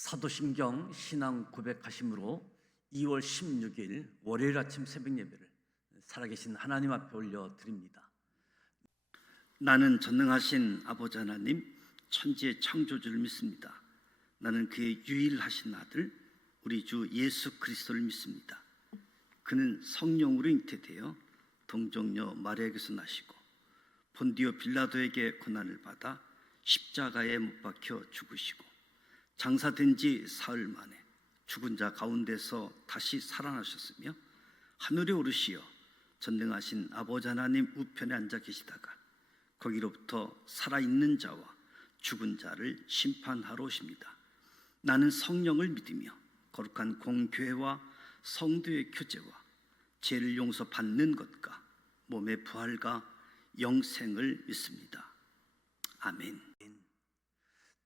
사도신경 신앙 고백하심으로 2월 16일 월요일 아침 새벽 예배를 살아계신 하나님 앞에 올려드립니다. 나는 전능하신 아버지 하나님, 천지의 창조주를 믿습니다. 나는 그의 유일하신 아들 우리 주 예수 그리스도를 믿습니다. 그는 성령으로 잉태되어 동정녀 마리아에게서 나시고 본디오 빌라도에게 고난을 받아 십자가에 못 박혀 죽으시고 장사된 지 사흘 만에 죽은 자 가운데서 다시 살아나셨으며 하늘에 오르시어 전능하신 아버지 하나님 우편에 앉아 계시다가 거기로부터 살아있는 자와 죽은 자를 심판하러 오십니다. 나는 성령을 믿으며 거룩한 공교회와 성도의 교제와 죄를 용서받는 것과 몸의 부활과 영생을 믿습니다. 아멘.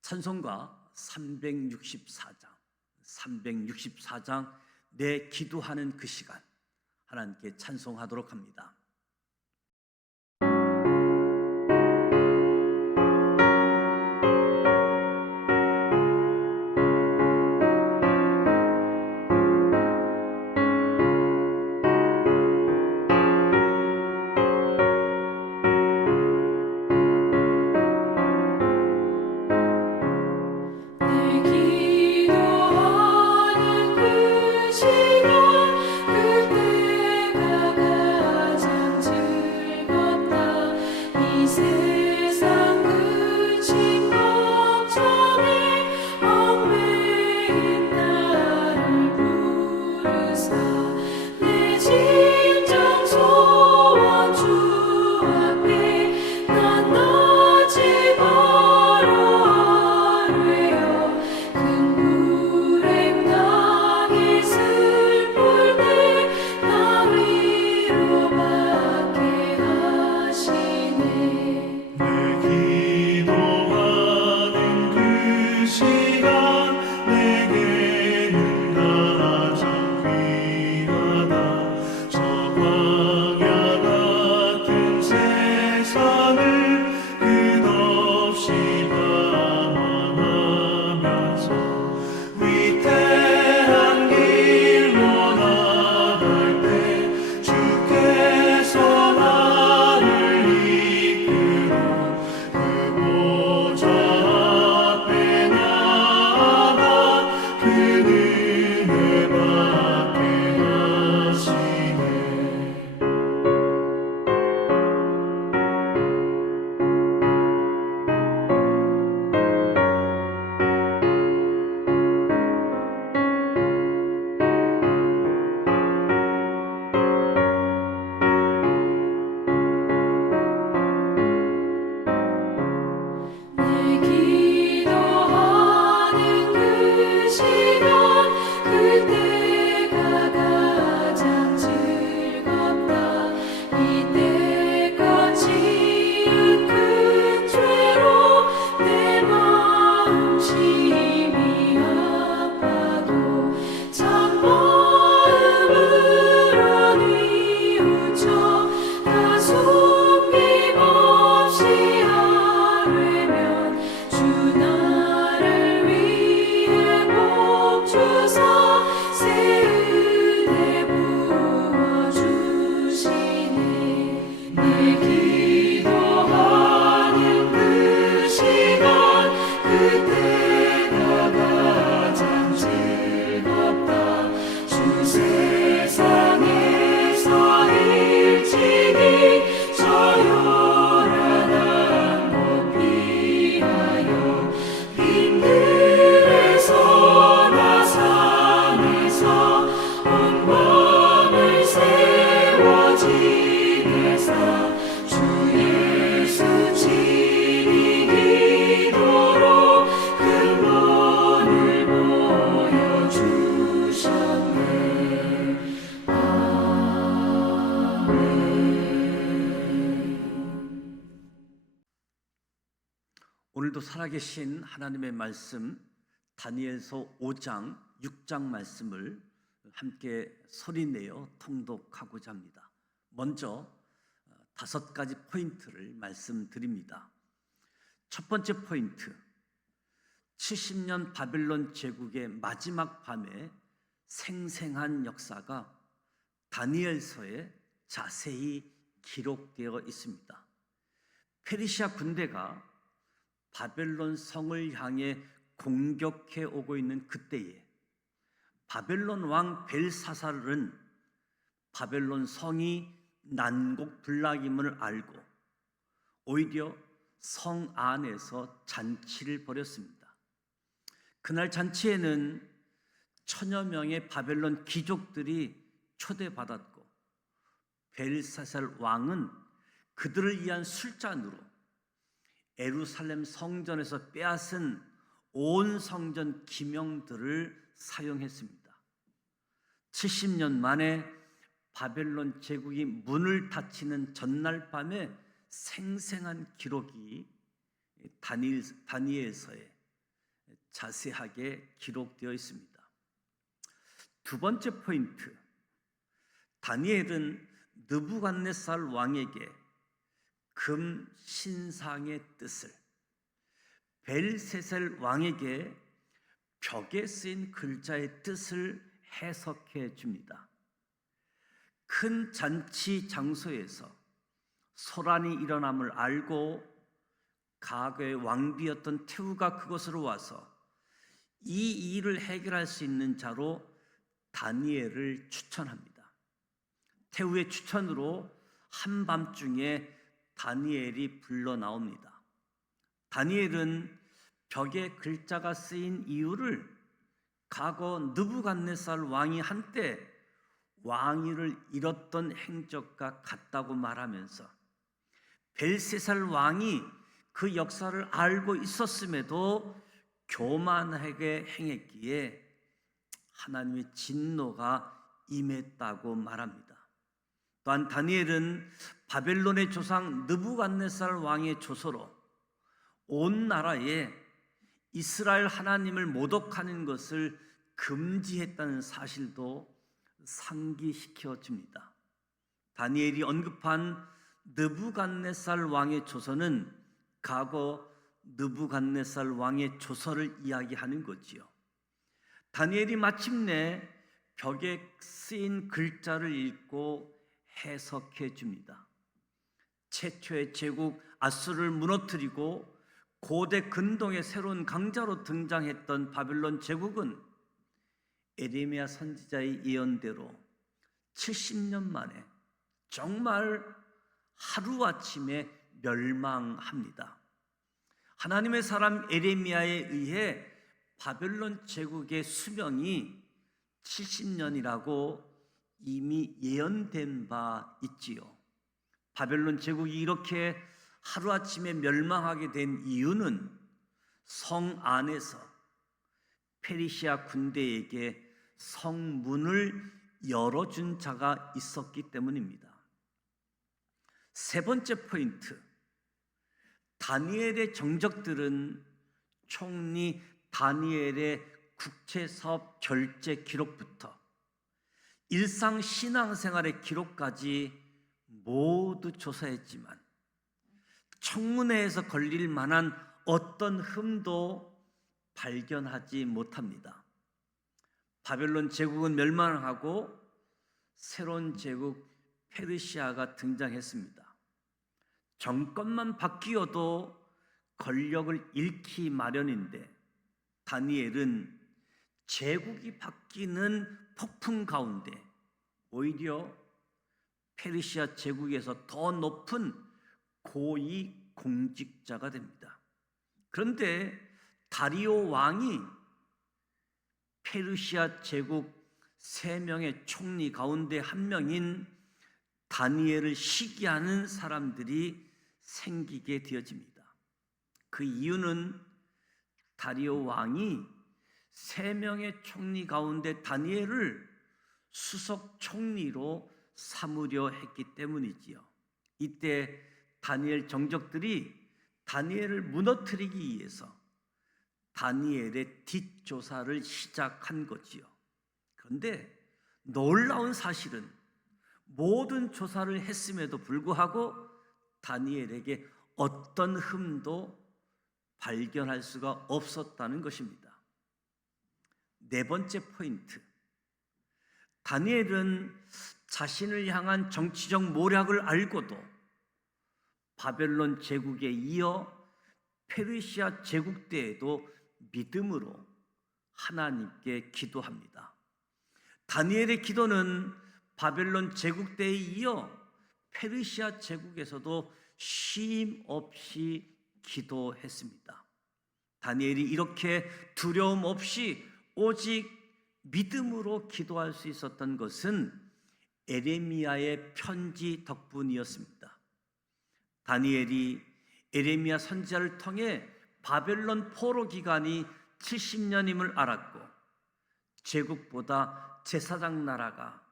찬송가 364장 내 기도하는 그 시간 하나님께 찬송하도록 합니다. 오늘도 살아계신 하나님의 말씀 다니엘서 5장, 6장 말씀을 함께 소리내어 통독하고자 합니다. 먼저 5가지 포인트를 말씀드립니다. 첫 번째 포인트, 70년 바벨론 제국의 마지막 밤에 생생한 역사가 다니엘서에 자세히 기록되어 있습니다. 페르시아 군대가 바벨론 성을 향해 공격해 오고 있는 그때에 바벨론 왕 벨사살은 바벨론 성이 난곡불락임을 알고 오히려 성 안에서 잔치를 벌였습니다. 그날 잔치에는 천여 명의 바벨론 귀족들이 초대받았고 벨사살 왕은 그들을 위한 술잔으로 예루살렘 성전에서 빼앗은 온 성전 기명들을 사용했습니다. 70년 만에 바벨론 제국이 문을 닫히는 전날 밤에 생생한 기록이 다니엘서에 자세하게 기록되어 있습니다. 두 번째 포인트, 다니엘은 느부갓네살 왕에게 금 신상의 뜻을, 벨세살 왕에게 벽에 쓰인 글자의 뜻을 해석해 줍니다. 큰 잔치 장소에서 소란이 일어남을 알고 과거의 왕비였던 태후가 그곳으로 와서 이 일을 해결할 수 있는 자로 다니엘을 추천합니다. 태후의 추천으로 한밤중에 다니엘이 불러 나옵니다. 다니엘은 벽에 글자가 쓰인 이유를 과거 느부갓네살 왕이 한때 왕위를 잃었던 행적과 같다고 말하면서 벨세살 왕이 그 역사를 알고 있었음에도 교만하게 행했기에 하나님의 진노가 임했다고 말합니다. 또한 다니엘은 바벨론의 조상 느부갓네살 왕의 조서로 온 나라에 이스라엘 하나님을 모독하는 것을 금지했다는 사실도 상기시켜 줍니다. 다니엘이 언급한 느부갓네살 왕의 조서는 과거 느부갓네살 왕의 조서를 이야기하는 거지요. 다니엘이 마침내 벽에 쓰인 글자를 읽고 해석해 줍니다. 최초의 제국 아수르를 무너뜨리고 고대 근동의 새로운 강자로 등장했던 바벨론 제국은 에레미야 선지자의 예언대로 70년 만에 정말 하루아침에 멸망합니다. 하나님의 사람 에레미야에 의해 바벨론 제국의 수명이 70년이라고 이미 예언된 바 있지요. 바벨론 제국이 이렇게 하루아침에 멸망하게 된 이유는 성 안에서 페르시아 군대에게 성문을 열어준 자가 있었기 때문입니다. 세 번째 포인트, 다니엘의 정적들은 총리 다니엘의 국제사업 결제 기록부터 일상 신앙생활의 기록까지 모두 조사했지만 청문회에서 걸릴 만한 어떤 흠도 발견하지 못합니다. 바벨론 제국은 멸망하고 새로운 제국 페르시아가 등장했습니다. 정권만 바뀌어도 권력을 잃기 마련인데 다니엘은 제국이 바뀌는 폭풍 가운데 오히려 페르시아 제국에서 더 높은 고위 공직자가 됩니다. 그런데 다리오 왕이 페르시아 제국 3명의 총리 가운데 한 명인 다니엘을 시기하는 사람들이 생기게 되어집니다. 그 이유는 다리오 왕이 3명의 총리 가운데 다니엘을 수석 총리로 삼으려 했기 때문이지요. 이때 다니엘 정적들이 다니엘을 무너뜨리기 위해서 다니엘의 뒷조사를 시작한 거지요. 그런데 놀라운 사실은 모든 조사를 했음에도 불구하고 다니엘에게 어떤 흠도 발견할 수가 없었다는 것입니다. 네 번째 포인트. 다니엘은 자신을 향한 정치적 모략을 알고도 바벨론 제국에 이어 페르시아 제국 때에도 믿음으로 하나님께 기도합니다. 다니엘의 기도는 바벨론 제국 때에 이어 페르시아 제국에서도 쉼 없이 기도했습니다. 다니엘이 이렇게 두려움 없이 오직 믿음으로 기도할 수 있었던 것은 에레미야의 편지 덕분이었습니다. 다니엘이 에레미야 선지자를 통해 바벨론 포로 기간이 70년임을 알았고 제국보다 제사장 나라가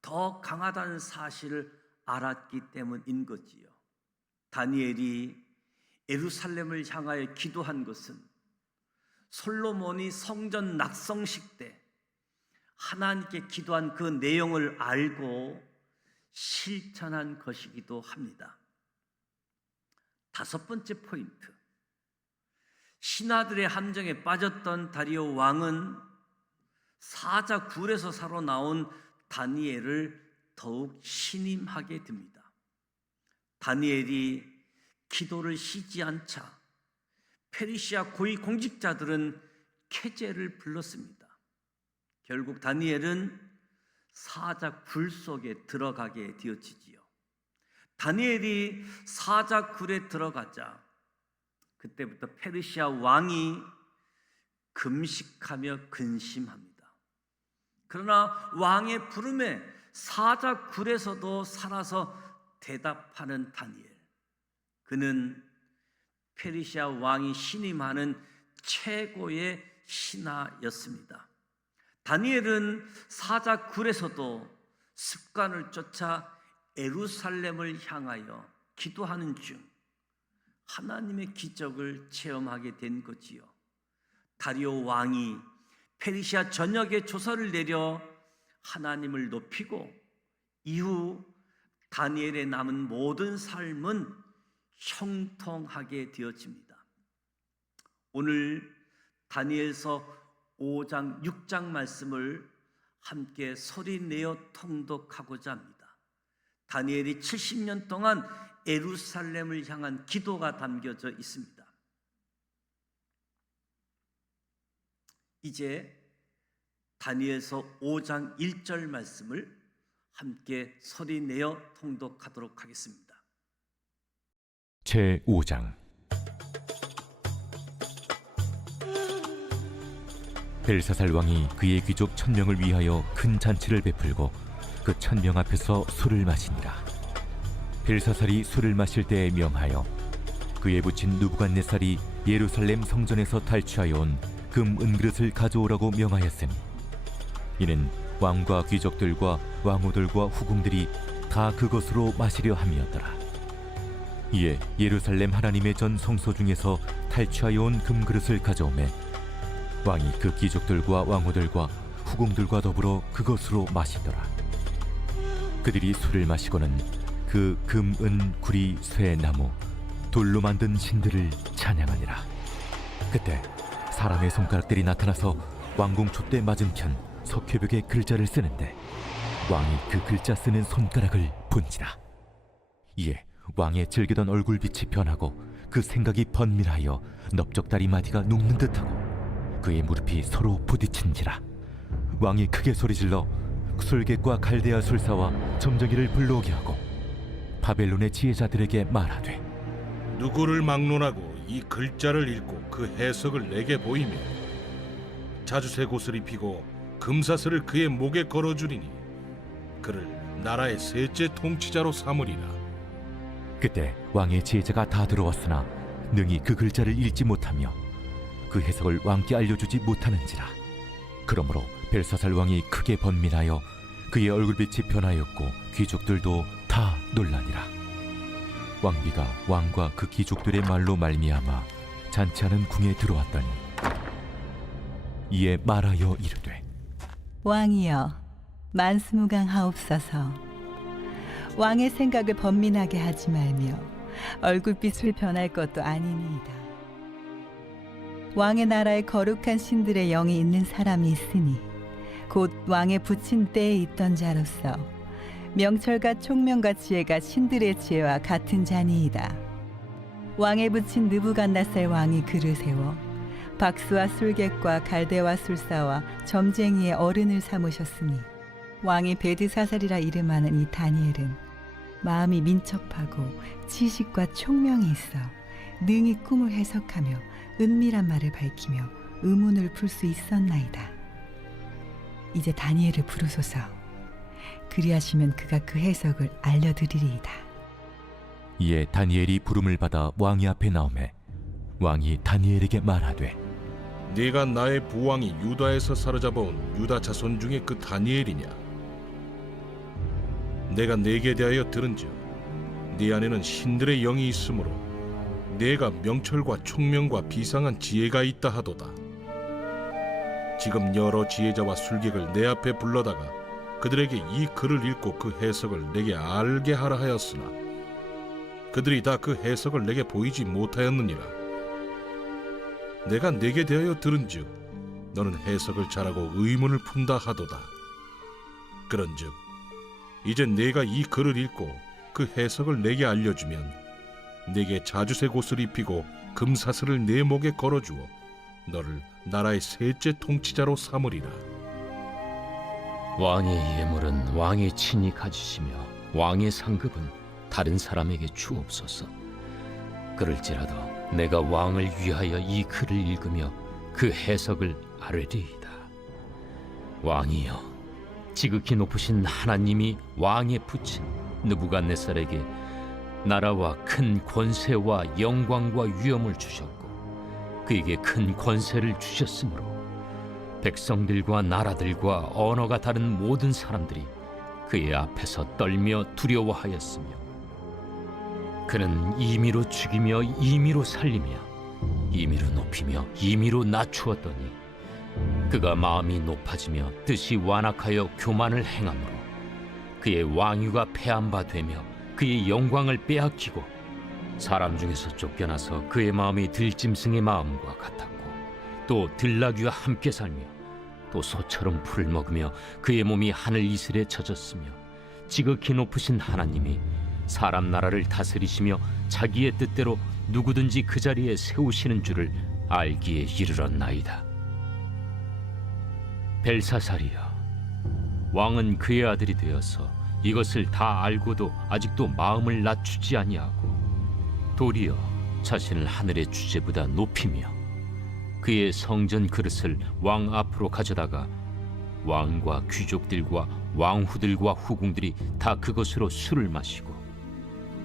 더 강하다는 사실을 알았기 때문인 거지요. 다니엘이 예루살렘을 향하여 기도한 것은 솔로몬이 성전 낙성식 때 하나님께 기도한 그 내용을 알고 실천한 것이기도 합니다. 다섯 번째 포인트. 신하들의 함정에 빠졌던 다리오 왕은 사자 굴에서 살아나온 다니엘을 더욱 신임하게 됩니다. 다니엘이 기도를 쉬지 않자 페르시아 고위 공직자들은 캐제를 불렀습니다. 결국 다니엘은 사자 굴 속에 들어가게 되어지지요. 다니엘이 사자 굴에 들어가자 그때부터 페르시아 왕이 금식하며 근심합니다. 그러나 왕의 부름에 사자 굴에서도 살아서 대답하는 다니엘. 그는 페르시아 왕이 신임하는 최고의 신하였습니다. 다니엘은 사자 굴에서도 습관을 쫓아 예루살렘을 향하여 기도하는 중 하나님의 기적을 체험하게 된 거지요. 다리오 왕이 페르시아 전역에 조서를 내려 하나님을 높이고 이후 다니엘의 남은 모든 삶은 형통하게 되어집니다. 오늘 다니엘서 5장, 6장 말씀을 함께 소리내어 통독하고자 합니다. 다니엘이 70년 동안 예루살렘을 향한 기도가 담겨져 있습니다. 이제 다니엘서 5장 1절 말씀을 함께 소리내어 통독하도록 하겠습니다. 제5장. 벨사살 왕이 그의 귀족 1000명을 위하여 큰 잔치를 베풀고 그 1000명 앞에서 술을 마시니라. 벨사살이 술을 마실 때에 명하여 그의 부친 느부갓네살이 예루살렘 성전에서 탈취하여 온 금 은그릇을 가져오라고 명하였으니 이는 왕과 귀족들과 왕후들과 후궁들이 다 그것으로 마시려 함이었더라. 이에 예루살렘 하나님의 전 성소 중에서 탈취하여 온 금그릇을 가져오매 왕이 그 귀족들과 왕후들과 후궁들과 더불어 그것으로 마시더라. 그들이 술을 마시고는 그 금, 은, 구리, 쇠, 나무, 돌로 만든 신들을 찬양하니라. 그때 사람의 손가락들이 나타나서 왕궁 촛대 맞은편 석회벽에 글자를 쓰는데 왕이 그 글자 쓰는 손가락을 본지라. 이에 왕의 즐기던 얼굴빛이 변하고 그 생각이 번민하여 넓적다리 마디가 녹는 듯하고 그의 무릎이 서로 부딪힌지라. 왕이 크게 소리질러 술객과 갈대아 술사와 점쟁이를 불러오게 하고 바벨론의 지혜자들에게 말하되 누구를 막론하고 이 글자를 읽고 그 해석을 내게 보이며 자주색 옷을 입히고 금사슬을 그의 목에 걸어주리니 그를 나라의 셋째 통치자로 삼으리라. 그때 왕의 지혜자가 다 들어왔으나 능히 그 글자를 읽지 못하며 그 해석을 왕께 알려주지 못하는지라. 그러므로 벨사살 왕이 크게 번민하여 그의 얼굴빛이 변하였고 귀족들도 다 놀라니라. 왕비가 왕과 그 귀족들의 말로 말미암아 잔치하는 궁에 들어왔더니 이에 말하여 이르되 왕이여 만수무강하옵소서. 왕의 생각을 번민하게 하지 말며 얼굴빛을 변할 것도 아니니이다. 왕의 나라에 거룩한 신들의 영이 있는 사람이 있으니 곧 왕의 붙인 때에 있던 자로서 명철과 총명과 지혜가 신들의 지혜와 같은 자니이다. 왕에 붙인 느부갓네살 왕이 그를 세워 박수와 술객과 갈대와 술사와 점쟁이의 어른을 삼으셨으니 왕이 베드사살이라 이름하는 이 다니엘은 마음이 민첩하고 지식과 총명이 있어 능히 꿈을 해석하며 은밀한 말을 밝히며 의문을 풀 수 있었나이다. 이제 다니엘을 부르소서. 그리하시면 그가 그 해석을 알려드리리이다. 이에 다니엘이 부름을 받아 왕이 앞에 나오매 왕이 다니엘에게 말하되 네가 나의 부왕이 유다에서 사로잡아온 유다 자손 중에 그 다니엘이냐? 내가 네게 대하여 들은즉 네 안에는 신들의 영이 있으므로 네가 명철과 총명과 비상한 지혜가 있다 하도다. 지금 여러 지혜자와 술객을 내 앞에 불러다가 그들에게 이 글을 읽고 그 해석을 내게 알게 하라 하였으나 그들이 다 그 해석을 내게 보이지 못하였느니라. 내가 네게 대하여 들은즉 너는 해석을 잘하고 의문을 푼다 하도다. 그런즉 이제 내가 이 글을 읽고 그 해석을 내게 알려주면 내게 자주색 옷을 입히고 금사슬을 내 목에 걸어주어 너를 나라의 셋째 통치자로 삼으리라. 왕의 예물은 왕이 친히 가지시며 왕의 상급은 다른 사람에게 주옵소서. 그럴지라도 내가 왕을 위하여 이 글을 읽으며 그 해석을 아뢰리이다. 왕이여, 지극히 높으신 하나님이 왕에 붙인 느부갓네살에게 나라와 큰 권세와 영광과 위엄을 주셨고 그에게 큰 권세를 주셨으므로 백성들과 나라들과 언어가 다른 모든 사람들이 그의 앞에서 떨며 두려워하였으며 그는 임의로 죽이며 임의로 살리며 임의로 높이며 임의로 낮추었더니 그가 마음이 높아지며 뜻이 완악하여 교만을 행함으로 그의 왕위가 패한 바 되며 그의 영광을 빼앗기고 사람 중에서 쫓겨나서 그의 마음이 들짐승의 마음과 같았고 또 들나귀와 함께 살며 또 소처럼 풀을 먹으며 그의 몸이 하늘 이슬에 젖었으며 지극히 높으신 하나님이 사람 나라를 다스리시며 자기의 뜻대로 누구든지 그 자리에 세우시는 줄을 알기에 이르렀나이다. 벨사살이여, 왕은 그의 아들이 되어서 이것을 다 알고도 아직도 마음을 낮추지 아니하고 도리어 자신을 하늘의 주제보다 높이며 그의 성전 그릇을 왕 앞으로 가져다가 왕과 귀족들과 왕후들과 후궁들이 다 그것으로 술을 마시고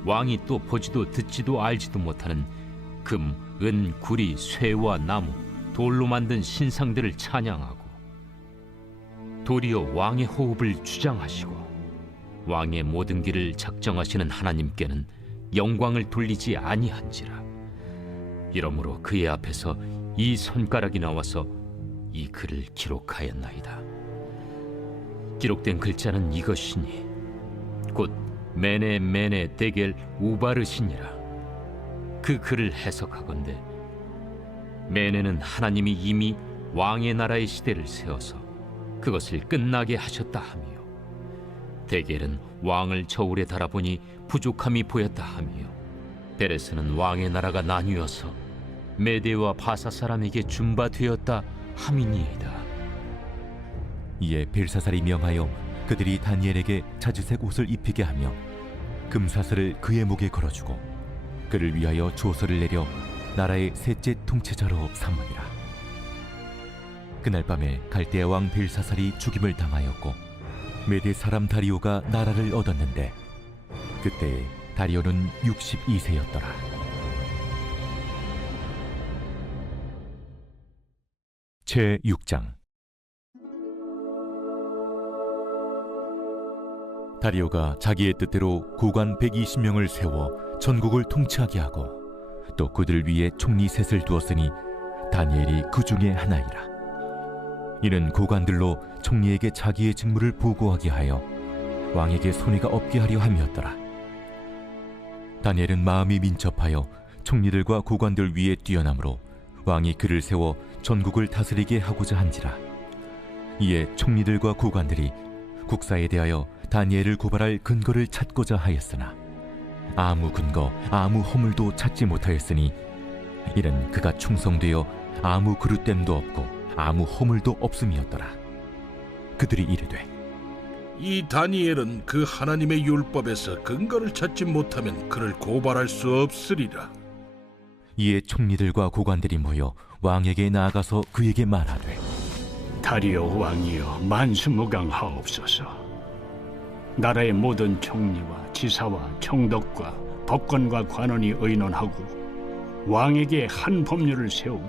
왕이 또 보지도 듣지도 알지도 못하는 금, 은, 구리, 쇠와 나무, 돌로 만든 신상들을 찬양하고 도리어 왕의 호흡을 주장하시고 왕의 모든 길을 작정하시는 하나님께는 영광을 돌리지 아니한지라. 이러므로 그의 앞에서 이 손가락이 나와서 이 글을 기록하였나이다. 기록된 글자는 이것이니 곧 메네 메네 데겔 우바르시니라. 그 글을 해석하건대 메네는 하나님이 이미 왕의 나라의 시대를 세워서 그것을 끝나게 하셨다 하며 데겔은 왕을 저울에 달아보니 부족함이 보였다 하며 베레스는 왕의 나라가 나뉘어서 메대와 바사 사람에게 준바되었다 함이니이다. 이에 벨사살이 명하여 그들이 다니엘에게 자주색 옷을 입히게 하며 금사슬을 그의 목에 걸어주고 그를 위하여 조서를 내려 나라의 셋째 통치자로 삼으니라. 그날 밤에 갈대아 왕 벨사살이 죽임을 당하였고 메대 사람 다리오가 나라를 얻었는데 그때 다리오는 62세였더라. 제6장. 다리오가 자기의 뜻대로 고관 120명을 세워 전국을 통치하게 하고 또 그들 위에 총리 셋을 두었으니 다니엘이 그 중에 하나이라. 이는 고관들로 총리에게 자기의 직무를 보고하게 하여 왕에게 손해가 없게 하려 함이었더라. 다니엘은 마음이 민첩하여 총리들과 고관들 위에 뛰어나므로 왕이 그를 세워 전국을 다스리게 하고자 한지라. 이에 총리들과 고관들이 국사에 대하여 다니엘을 고발할 근거를 찾고자 하였으나 아무 근거 아무 허물도 찾지 못하였으니 이는 그가 충성되어 아무 그릇됨도 없고 아무 허물도 없음이었더라. 그들이 이르되 이 다니엘은 그 하나님의 율법에서 근거를 찾지 못하면 그를 고발할 수 없으리라. 이에 총리들과 고관들이 모여 왕에게 나아가서 그에게 말하되 다리오 왕이여 만수무강하옵소서. 나라의 모든 총리와 지사와 총독과 법관과 관원이 의논하고 왕에게 한 법률을 세우며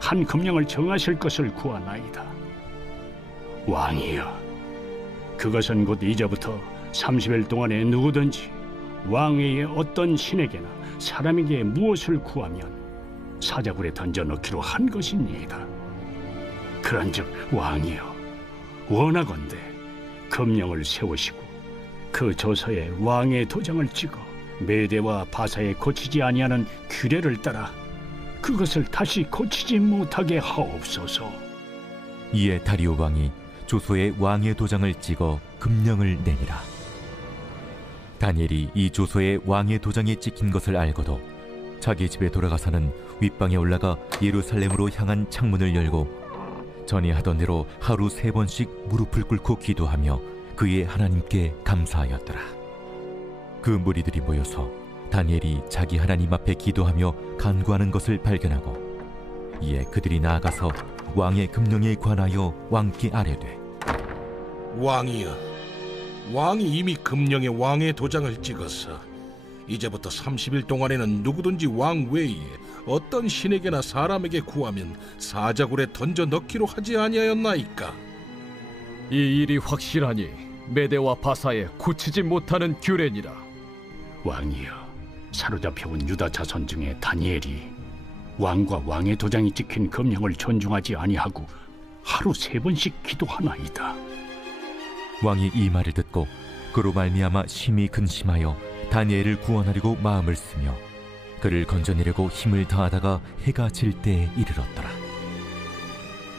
한 금령을 정하실 것을 구하나이다. 왕이여, 그것은 곧 이제부터 30일 동안에 누구든지 왕외의 어떤 신에게나 사람에게 무엇을 구하면 사자굴에 던져넣기로 한 것이니이다. 그런즉 왕이여, 원하건대 금령을 세우시고 그 조서에 왕의 도장을 찍어 메대와 바사에 고치지 아니하는 규례를 따라 그것을 다시 고치지 못하게 하옵소서. 이에 다리오 왕이 조서에 왕의 도장을 찍어 금령을 내니라. 다니엘이 이 조서에 왕의 도장이 찍힌 것을 알고도 자기 집에 돌아가서는 윗방에 올라가 예루살렘으로 향한 창문을 열고 전에 하던 대로 하루 3번씩 무릎을 꿇고 기도하며 그의 하나님께 감사하였더라. 그 무리들이 모여서 다니엘이 자기 하나님 앞에 기도하며 간구하는 것을 발견하고 이에 그들이 나아가서 왕의 금령에 관하여 왕께 아뢰되 왕이여, 왕이 이미 금령에 왕의 도장을 찍어서 이제부터 30일 동안에는 누구든지 왕 외에 어떤 신에게나 사람에게 구하면 사자굴에 던져 넣기로 하지 아니하였나이까? 이 일이 확실하니 메대와 바사에 고치지 못하는 규례니라. 왕이여, 사로잡혀온 유다 자손 중에 다니엘이 왕과 왕의 도장이 찍힌 금령을 존중하지 아니하고 하루 3번씩 기도하나이다. 왕이 이 말을 듣고 그로 말미암아 심히 근심하여 다니엘을 구원하려고 마음을 쓰며 그를 건져내려고 힘을 다하다가 해가 질 때에 이르렀더라.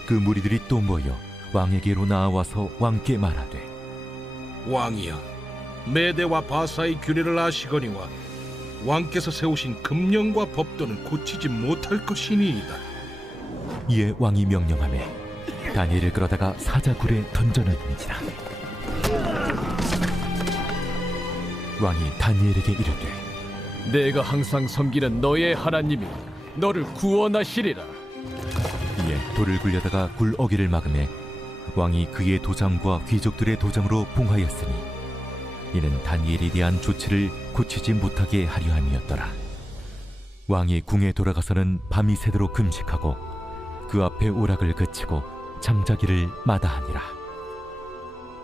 그 무리들이 또 모여 왕에게로 나와서 왕께 말하되 왕이여, 메대와 바사의 규례를 아시거니와 왕께서 세우신 금령과 법도는 고치지 못할 것이니이다. 이에 왕이 명령하매 다니엘을 끌어다가 사자굴에 던져넣은지라. 왕이 다니엘에게 이르되 내가 항상 섬기는 너의 하나님이 너를 구원하시리라. 이에 돌을 굴려다가 굴 어기를 막음에 왕이 그의 도장과 귀족들의 도장으로 봉하였으니 이는 다니엘에 대한 조치를 고치지 못하게 하려 함이었더라. 왕이 궁에 돌아가서는 밤이 새도록 금식하고 그 앞에 오락을 그치고 잠자기를 마다하니라.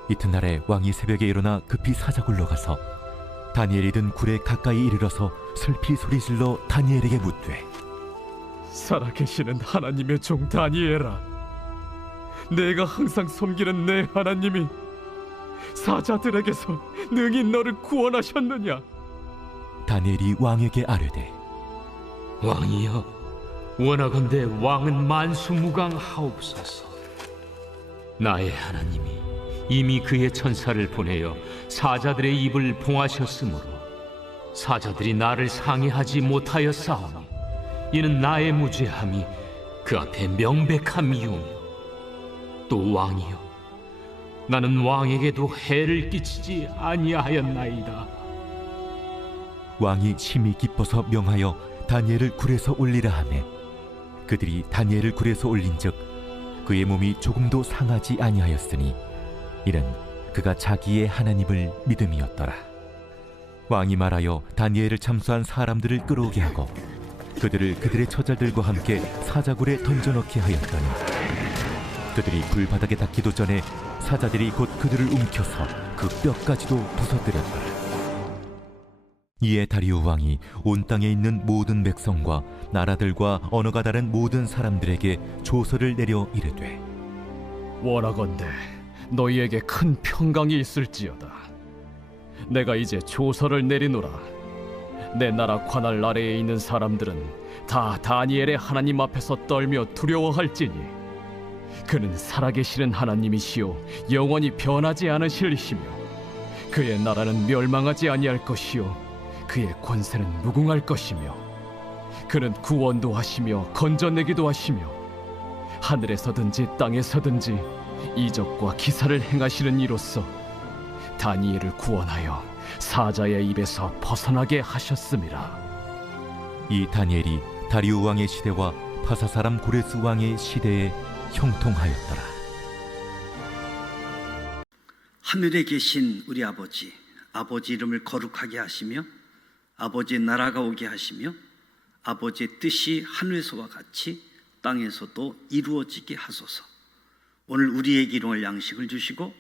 이튿날에 왕이 새벽에 일어나 급히 사자굴로 가서 다니엘이 든 굴에 가까이 이르러서 슬피 소리질러 다니엘에게 묻되 살아계시는 하나님의 종 다니엘아, 내가 항상 섬기는 내 하나님이 사자들에게서 능히 너를 구원하셨느냐? 다니엘이 왕에게 아뢰되 왕이여, 원하건대 왕은 만수무강하옵소서. 나의 하나님이 이미 그의 천사를 보내어 사자들의 입을 봉하셨으므로 사자들이 나를 상해하지 못하였사오니 이는 나의 무죄함이 그 앞에 명백함이오며 또 왕이여, 나는 왕에게도 해를 끼치지 아니하였나이다. 왕이 심히 기뻐서 명하여 다니엘을 굴에서 올리라 하매 그들이 다니엘을 굴에서 올린즉 그의 몸이 조금도 상하지 아니하였으니 이는 그가 자기의 하나님을 믿음이었더라. 왕이 말하여 다니엘을 참수한 사람들을 끌어오게 하고 그들을 그들의 처자들과 함께 사자굴에 던져넣게 하였더니 그들이 불바닥에 닿기도 전에 사자들이 곧 그들을 움켜서 그 뼈까지도 부서뜨렸더라. 이에 다리오 왕이 온 땅에 있는 모든 백성과 나라들과 언어가 다른 모든 사람들에게 조서를 내려 이르되 원하건대 너희에게 큰 평강이 있을지어다. 내가 이제 조서를 내리노라. 내 나라 관할 아래에 있는 사람들은 다 다니엘의 하나님 앞에서 떨며 두려워할지니 그는 살아계시는 하나님이시요 영원히 변하지 않으실 이시며 그의 나라는 멸망하지 아니할 것이요 그의 권세는 무궁할 것이며 그는 구원도 하시며 건져내기도 하시며 하늘에서든지 땅에서든지 이적과 기사를 행하시는 이로써 다니엘을 구원하여 사자의 입에서 벗어나게 하셨음이라. 이 다니엘이 다리우 왕의 시대와 파사 사람 고레스 왕의 시대에 형통하였더라. 하늘에 계신 우리 아버지, 아버지 이름을 거룩하게 하시며 아버지의 나라가 오게 하시며 아버지의 뜻이 하늘에서와 같이 땅에서도 이루어지게 하소서. 오늘 우리에게 일용할 양식을 주시고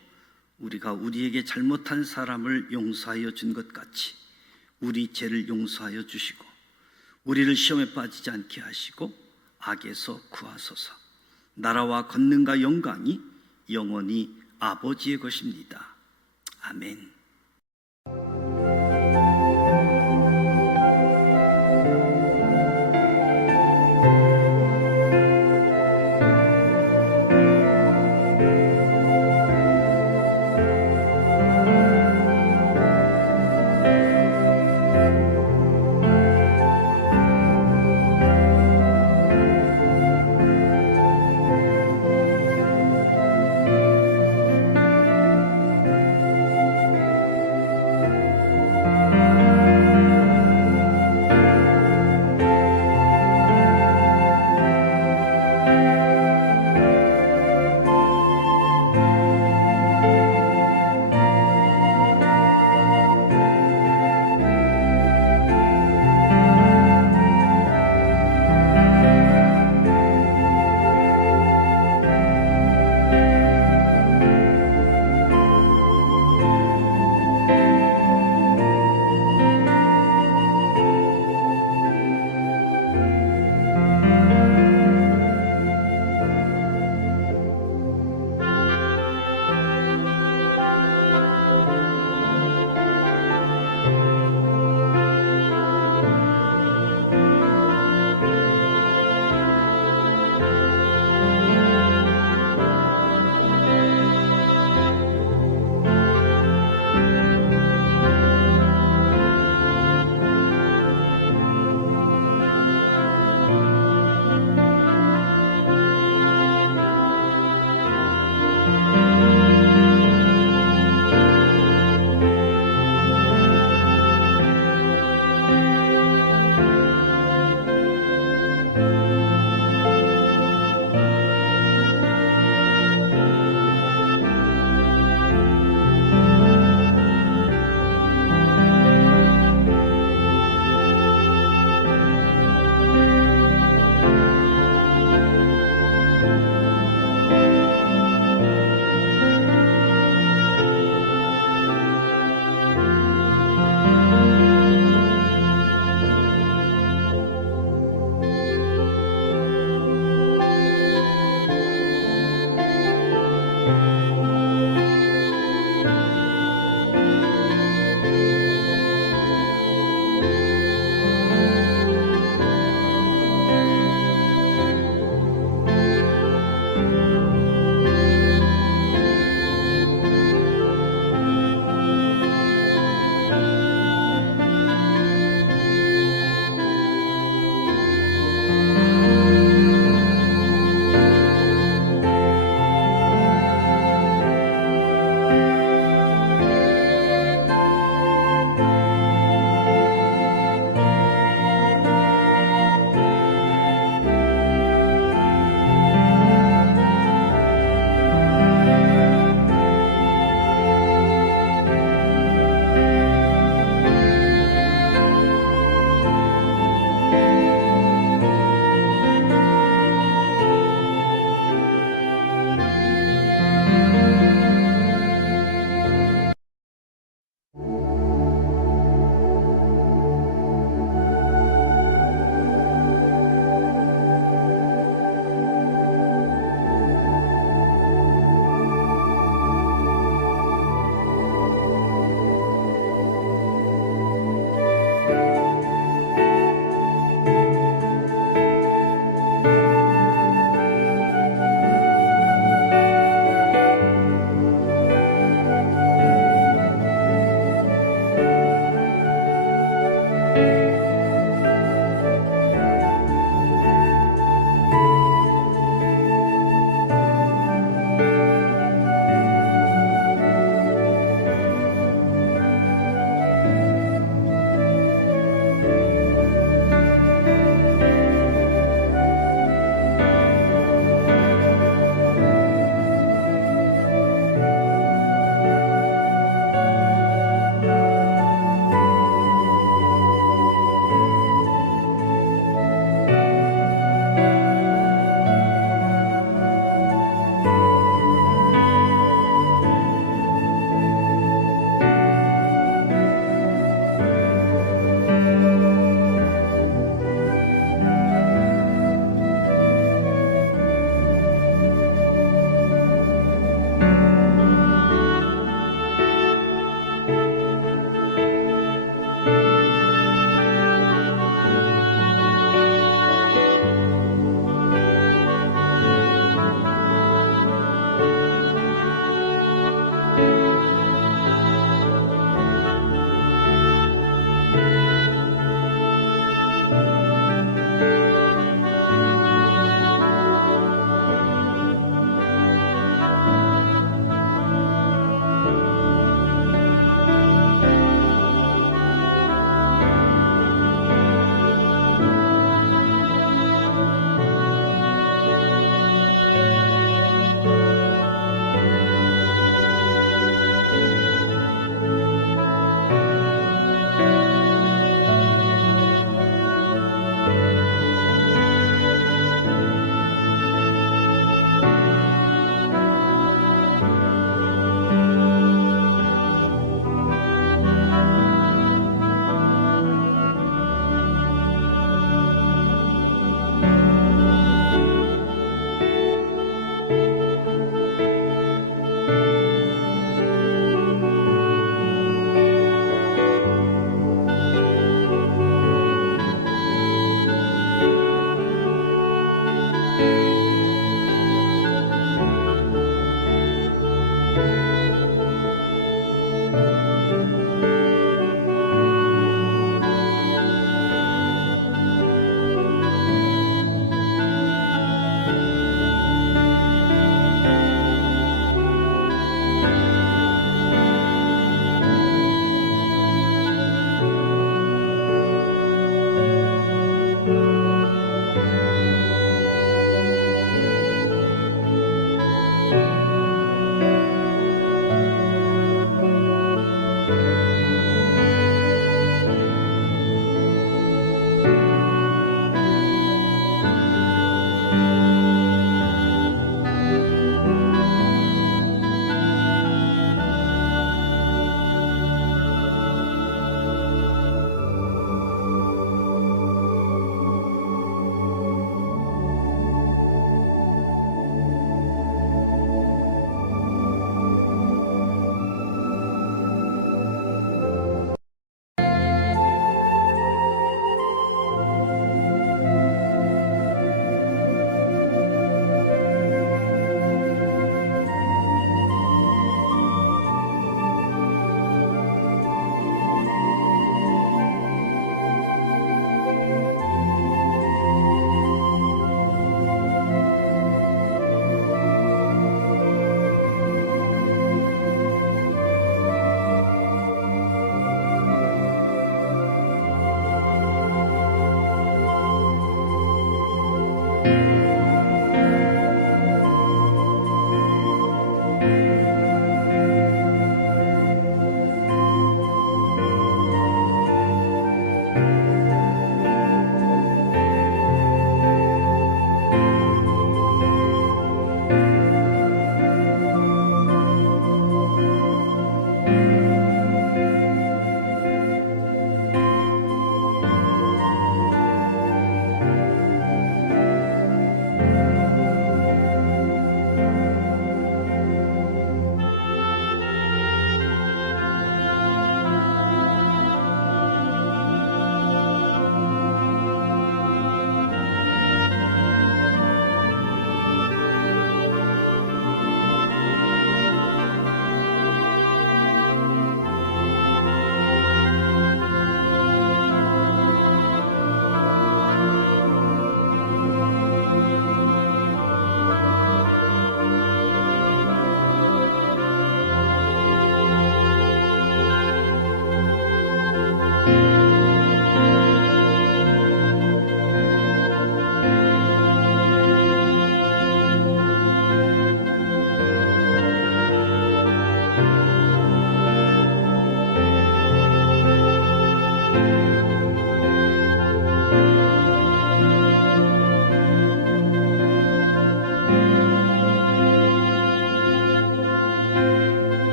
우리가 우리에게 잘못한 사람을 용서하여 준 것 같이 우리 죄를 용서하여 주시고 우리를 시험에 빠지지 않게 하시고 악에서 구하소서. 나라와 권능과 영광이 영원히 아버지의 것입니다. 아멘.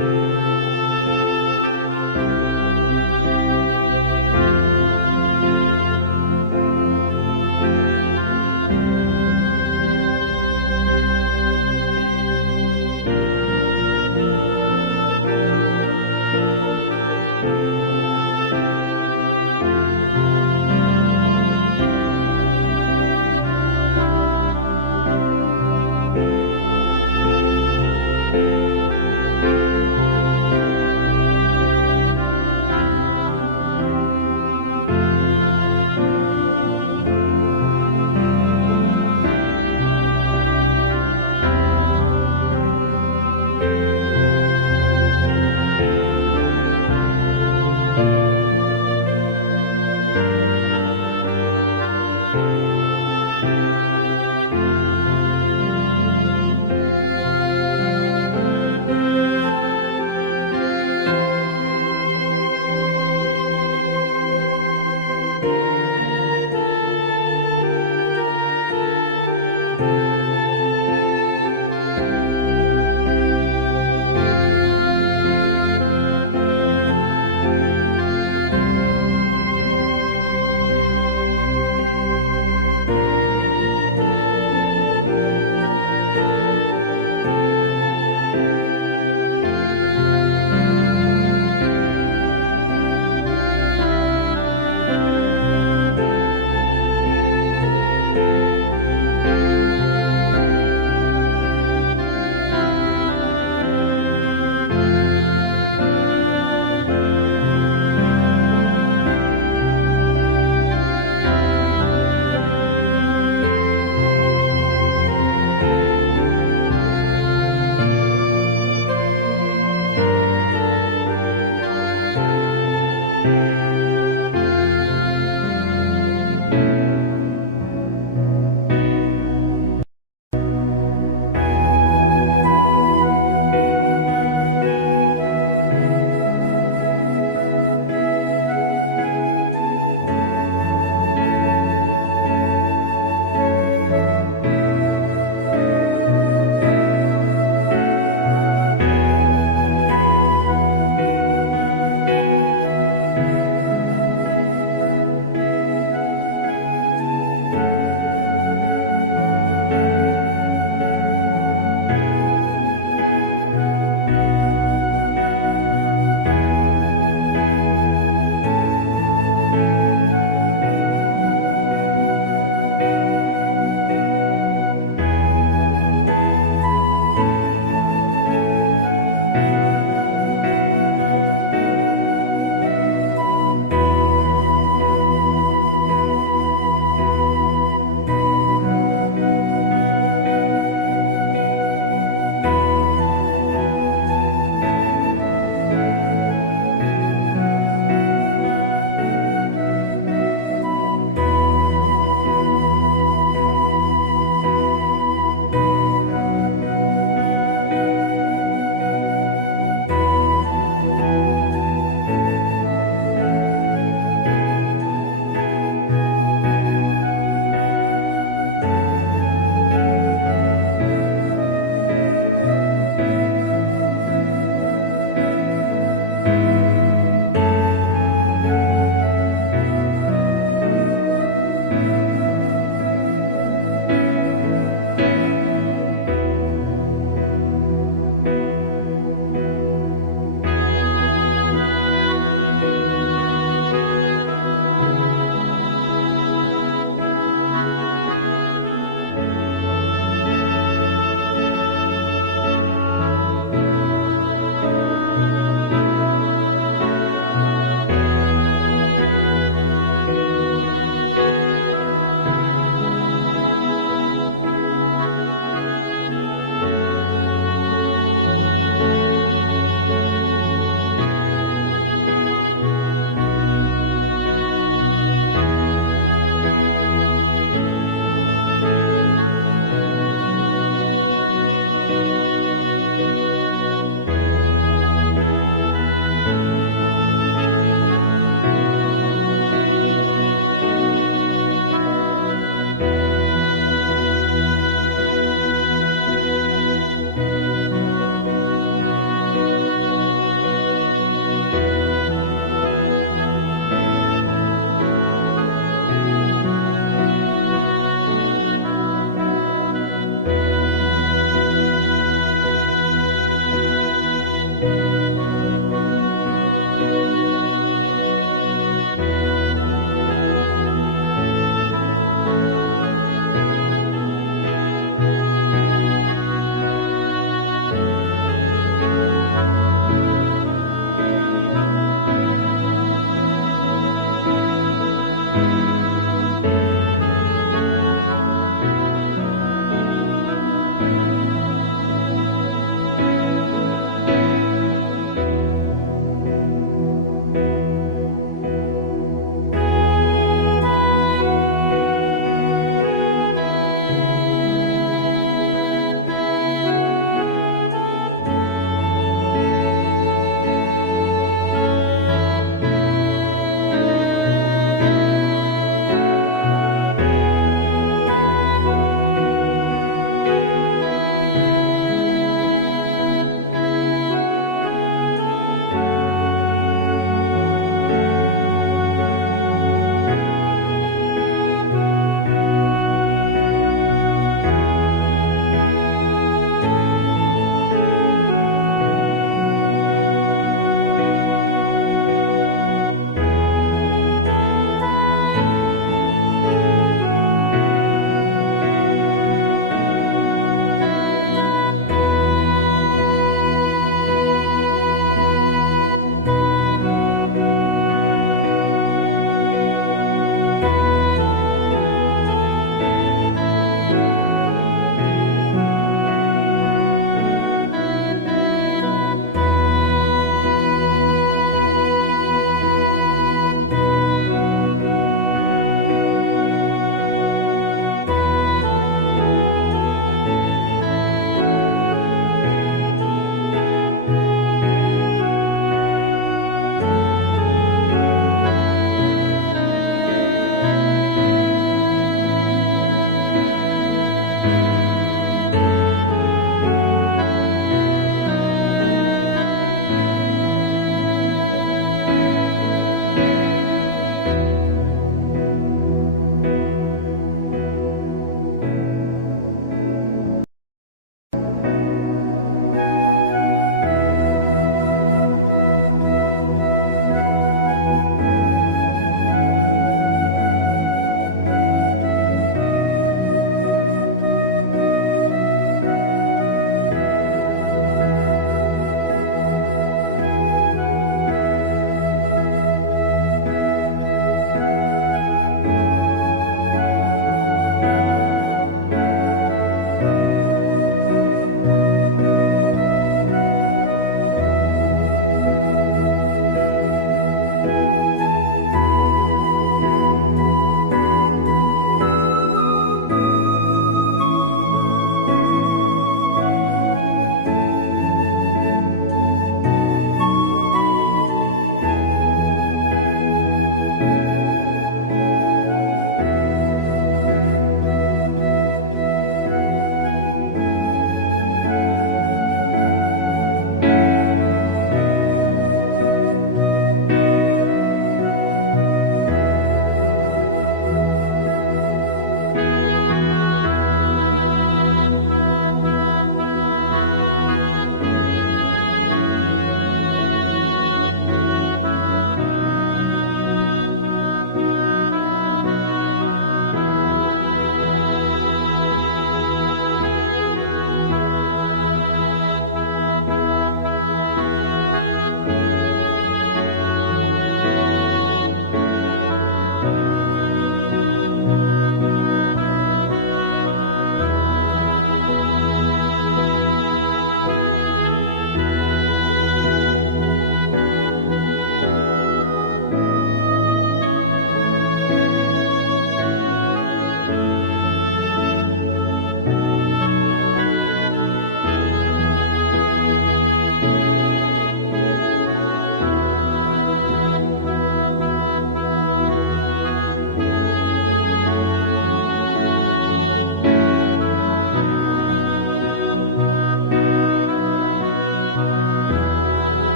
것.